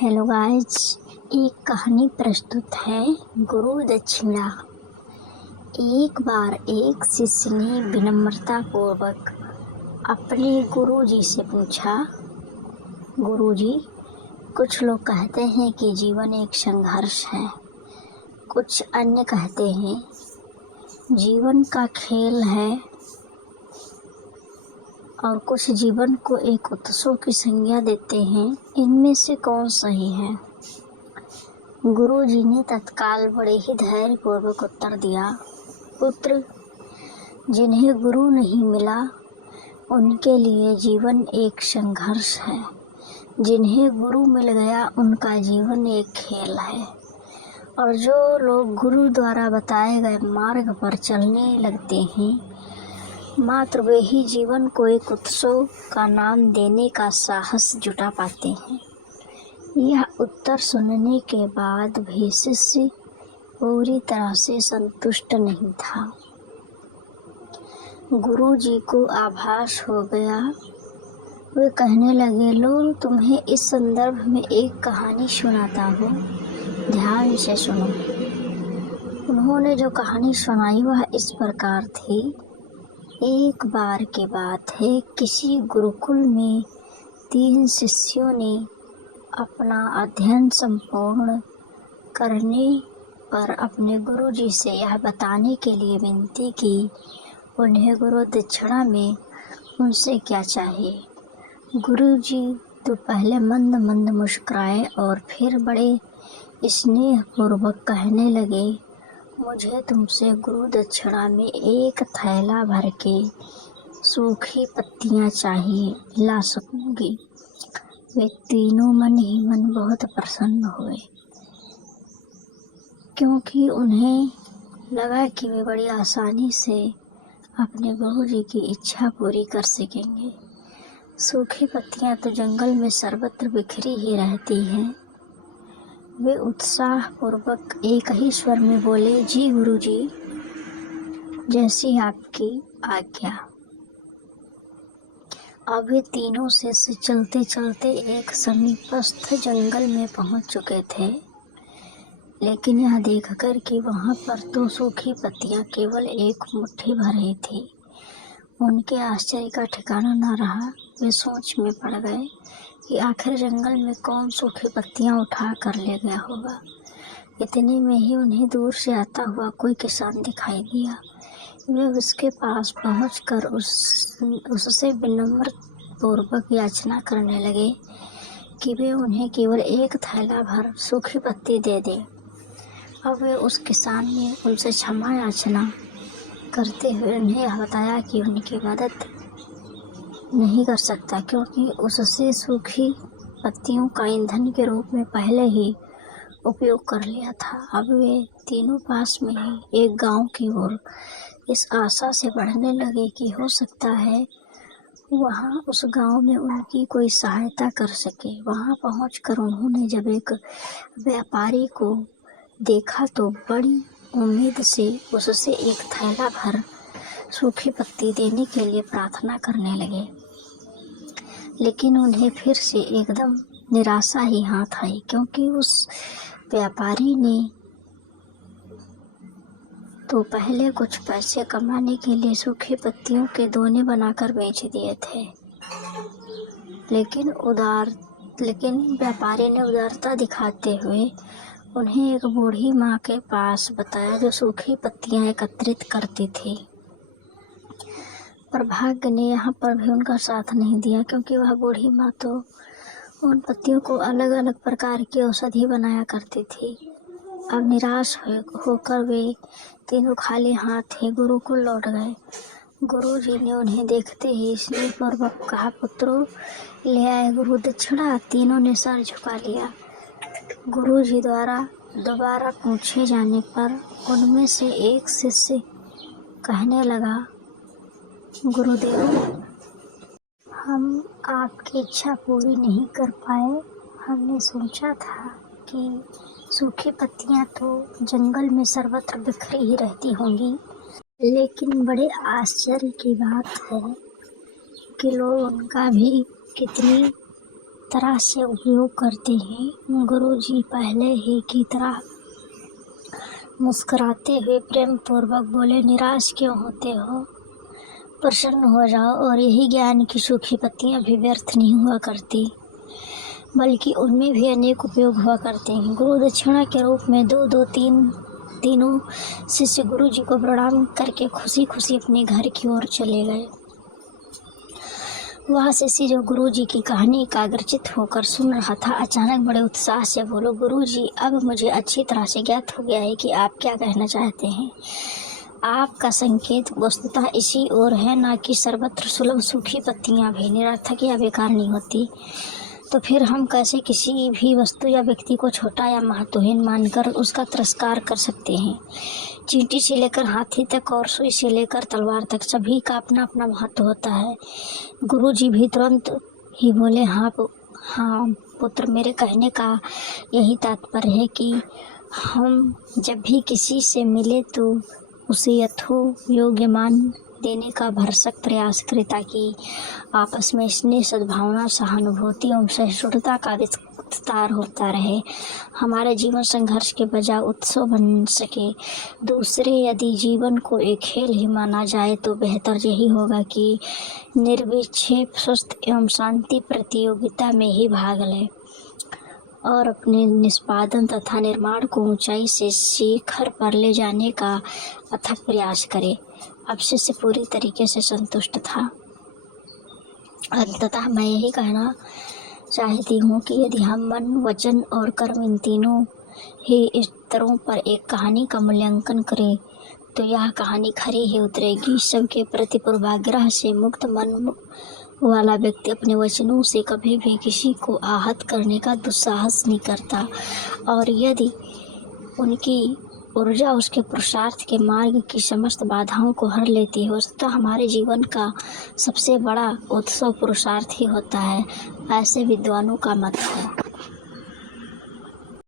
Hello guys, एक कहानी प्रस्तुत है। गुरु दक्षिणा। एक बार एक शिष्य ने विनम्रता पूर्वक अपने गुरु जी से पूछा, गुरु जी, कुछ लोग कहते हैं कि जीवन एक संघर्ष है, कुछ अन्य कहते हैं जीवन का खेल है और कुछ जीवन को एक उत्सव की संज्ञा देते हैं। इनमें से कौन सही है? गुरु जी ने तत्काल बड़े ही धैर्यपूर्वक उत्तर दिया, पुत्र, जिन्हें गुरु नहीं मिला उनके लिए जीवन एक संघर्ष है, जिन्हें गुरु मिल गया उनका जीवन एक खेल है। और जो लोग गुरु द्वारा बताए गए मार्ग पर चलने लगते हैं, मात्र वे ही जीवन को एक उत्सव का नाम देने का साहस जुटा पाते हैं। यह उत्तर सुनने के बाद भी शिष्य पूरी तरह से संतुष्ट नहीं था। गुरु जी को आभास हो गया। वे कहने लगे, लो, तुम्हें इस संदर्भ में एक कहानी सुनाता हूँ, ध्यान से सुनो। उन्होंने जो कहानी सुनाई वह इस प्रकार थी। एक बार की बात है, किसी गुरुकुल में 3 शिष्यों ने अपना अध्ययन संपूर्ण करने पर अपने गुरु जी से यह बताने के लिए विनती की उन्हें गुरु दक्षिणा में उनसे क्या चाहिए। गुरु जी तो पहले मंद मंद मुस्कुराए और फिर बड़े स्नेहपूर्वक कहने लगे, मुझे तुमसे गुरु दक्षिणा में एक थैला भर के सूखी पत्तियां चाहिए, ला सकूंगी? वे तीनों मन ही मन बहुत प्रसन्न हुए, क्योंकि उन्हें लगा कि वे बड़ी आसानी से अपने गुरु जी की इच्छा पूरी कर सकेंगे। सूखी पत्तियां तो जंगल में सर्वत्र बिखरी ही रहती हैं। वे उत्साहपूर्वक एक ही स्वर में बोले, जी गुरु जी, जैसी आपकी आज्ञा। अब वे तीनों शिष्य चलते चलते एक समीपस्थ जंगल में पहुंच चुके थे, लेकिन यह देखकर कि वहां पर तो सूखी पत्तियां केवल एक मुट्ठी भर ही थी, उनके आश्चर्य का ठिकाना न रहा। वे सोच में पड़ गए कि आखिर जंगल में कौन सूखी पत्तियां उठा कर ले गया होगा। इतने में ही उन्हें दूर से आता हुआ कोई किसान दिखाई दिया। वे उसके पास पहुंचकर उससे विनम्र पूर्वक याचना करने लगे कि वे उन्हें केवल एक थैला भर सूखी पत्ती दे दे। अब वे उस किसान ने उनसे क्षमा याचना करते हुए उन्हें यह बताया कि उनकी मदद नहीं कर सकता, क्योंकि उससे सूखी पत्तियों का ईंधन के रूप में पहले ही उपयोग कर लिया था। अब वे तीनों पास में ही एक गांव की ओर इस आशा से बढ़ने लगे कि हो सकता है वहां उस गांव में उनकी कोई सहायता कर सके। वहां पहुंचकर उन्होंने जब एक व्यापारी को देखा तो बड़ी उम्मीद से उससे एक थैला भर सूखी पत्ती देने के लिए प्रार्थना करने लगे, लेकिन उन्हें फिर से एकदम निराशा ही हाथ आई, क्योंकि उस व्यापारी ने तो पहले कुछ पैसे कमाने के लिए सूखी पत्तियों के दोने बनाकर बेच दिए थे। लेकिन व्यापारी ने उदारता दिखाते हुए उन्हें एक बूढ़ी माँ के पास बताया, जो सूखी पत्तियां एकत्रित करती थी। पर भाग्य ने यहाँ पर भी उनका साथ नहीं दिया, क्योंकि वह बूढ़ी माँ तो उन पत्तियों को अलग अलग प्रकार की औषधि बनाया करती थी। अब निराश होकर वे तीनों खाली हाथ ही गुरुकुल लौट गए। गुरु जी ने उन्हें देखते ही स्नेहपूर्वक कहा, पुत्रों, ले आए गुरु दक्षिणा। तीनों ने सर झुका लिया। गुरु जी द्वारा दोबारा पूछे जाने पर उनमें से एक शिष्य कहने लगा, गुरुदेव, हम आपकी इच्छा पूरी नहीं कर पाए। हमने सोचा था कि सूखी पत्तियां तो जंगल में सर्वत्र बिखरी ही रहती होंगी, लेकिन बड़े आश्चर्य की बात है कि लोग उनका भी कितनी तरह से उपयोग करते हैं। गुरुजी पहले ही की तरह मुस्कुराते हुए प्रेम पूर्वक बोले, निराश क्यों होते हो, प्रसन्न हो जाओ। और यही ज्ञान की सूखी पत्तियां भी व्यर्थ नहीं हुआ करती, बल्कि उनमें भी अनेक उपयोग हुआ करते हैं। गुरु दक्षिणा के रूप में तीनों शिष्य गुरु जी को प्रणाम करके खुशी खुशी अपने घर की ओर चले गए। वह शिष्य जो गुरु जी की कहानी एकाग्रचित होकर सुन रहा था, अचानक बड़े उत्साह से बोलो, गुरु जी, अब मुझे अच्छी तरह से ज्ञात हो गया है कि आप क्या कहना चाहते हैं। आपका संकेत वस्तुतः इसी ओर है, ना कि सर्वत्र सुलभ सूखी पत्तियां भी निरर्थक या बेकार नहीं होती। तो फिर हम कैसे किसी भी वस्तु या व्यक्ति को छोटा या महत्वहीन मानकर उसका तिरस्कार कर सकते हैं। चींटी से लेकर हाथी तक और सुई से लेकर तलवार तक सभी का अपना अपना महत्व होता है। गुरु जी भी तुरंत ही बोले, हाँ पुत्र, मेरे कहने का यही तात्पर्य है कि हम जब भी किसी से मिले तो उसे यथो योग्य मान देने का भरसक प्रयास करें, ताकि आपस में स्नेह, सद्भावना, सहानुभूति एवं सहिष्णुता का विस्तार होता रहे। हमारे जीवन संघर्ष के बजाय उत्सव बन सके। दूसरे यदि जीवन को एक खेल ही माना जाए तो बेहतर यही होगा कि निर्विक्षेप, स्वस्थ एवं शांति प्रतियोगिता में ही भाग लें और अपने निष्पादन तथा निर्माण को ऊंचाई से शिखर पर ले जाने का अथक प्रयास करें। अब शिष्य पूरी तरीके से संतुष्ट था। अंततः मैं यही कहना चाहती हूँ कि यदि हम मन, वचन और कर्म इन तीनों ही स्तरों पर एक कहानी का मूल्यांकन करें तो यह कहानी खरी ही उतरेगी। सबके प्रति पूर्वाग्रह से मुक्त मन वाला व्यक्ति अपने वचनों से कभी भी किसी को आहत करने का दुस्साहस नहीं करता, और यदि उनकी ऊर्जा उसके पुरुषार्थ के मार्ग की समस्त बाधाओं को हर लेती है, वस्तुतः हमारे जीवन का सबसे बड़ा उत्सव पुरुषार्थ ही होता है, ऐसे विद्वानों का मत है।